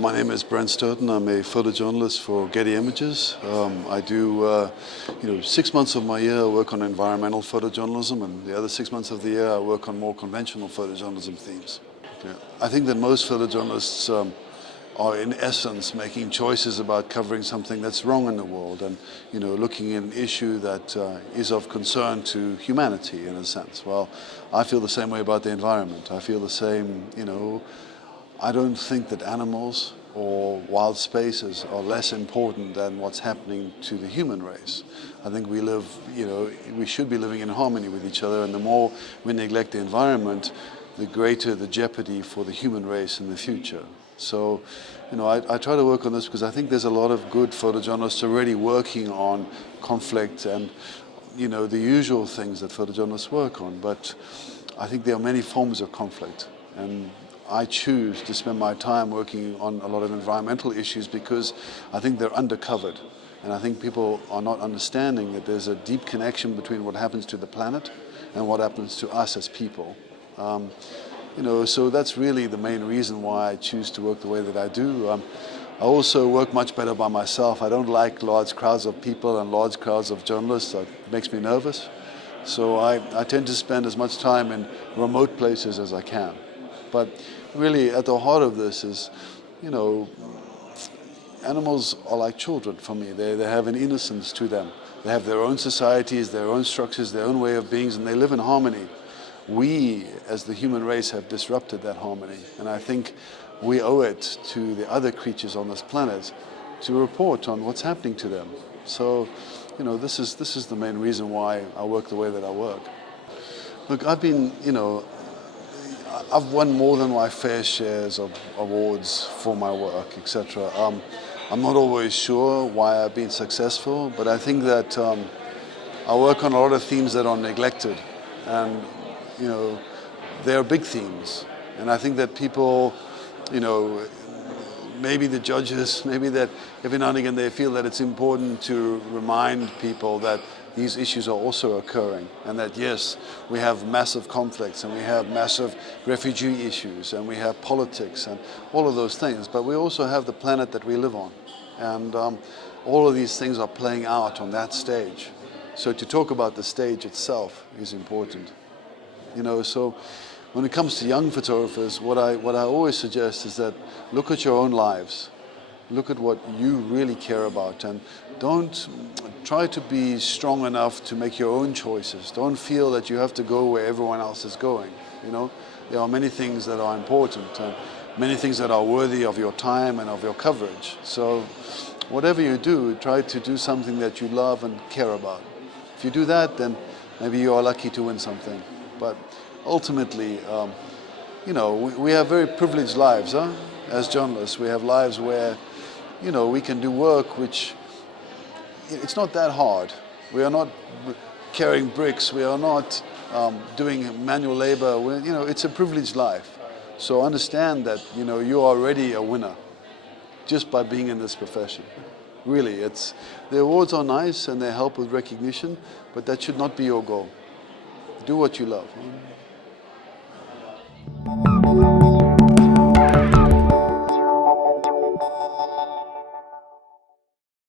My name is Brent Stirton. I'm a photojournalist for Getty Images. I do, 6 months of my year I work on environmental photojournalism, and the other 6 months of the year I work on more conventional photojournalism themes. Yeah. I think that most photojournalists are in essence making choices about covering something that's wrong in the world, and looking at an issue that is of concern to humanity in a sense. Well, I feel the same way about the environment. I feel the same, I don't think that animals or wild spaces are less important than what's happening to the human race. I think we live, we should be living in harmony with each other, and the more we neglect the environment, the greater the jeopardy for the human race in the future. So, I try to work on this because I think there's a lot of good photojournalists already working on conflict and, the usual things that photojournalists work on. But I think there are many forms of conflict, and I choose to spend my time working on a lot of environmental issues because I think they're undercovered. And I think people are not understanding that there's a deep connection between what happens to the planet and what happens to us as people. So that's really the main reason why I choose to work the way that I do. I also work much better by myself. I don't like large crowds of people and large crowds of journalists. It makes me nervous. So I tend to spend as much time in remote places as I can. But really at the heart of this is, animals are like children for me. They have an innocence to them. They have their own societies, their own structures, their own way of being, and they live in harmony. We, as the human race, have disrupted that harmony, and I think we owe it to the other creatures on this planet to report on what's happening to them. So, this is the main reason why I work the way that I work. Look, I've won more than my fair shares of awards for my work, etc. I'm not always sure why I've been successful, but I think that I work on a lot of themes that are neglected, and they're big themes. And I think that people, maybe the judges, maybe that every now and again they feel that it's important to remind people that these issues are also occurring, and that yes, we have massive conflicts and we have massive refugee issues and we have politics and all of those things, but we also have the planet that we live on, and all of these things are playing out on that stage. So to talk about the stage itself is important. So when it comes to young photographers, what I always suggest is that look at your own lives. Look at what you really care about, and don't try to be strong enough to make your own choices. Don't feel that you have to go where everyone else is going. There are many things that are important, and many things that are worthy of your time and of your coverage. So whatever you do, try to do something that you love and care about. If you do that, then maybe you are lucky to win something. But ultimately, we have very privileged lives, as journalists. We have lives where we can do work which, it's not that hard. We are not carrying bricks. We are not doing manual labor. It's a privileged life. So understand that, you are already a winner just by being in this profession. Really, the awards are nice and they help with recognition, but that should not be your goal. Do what you love.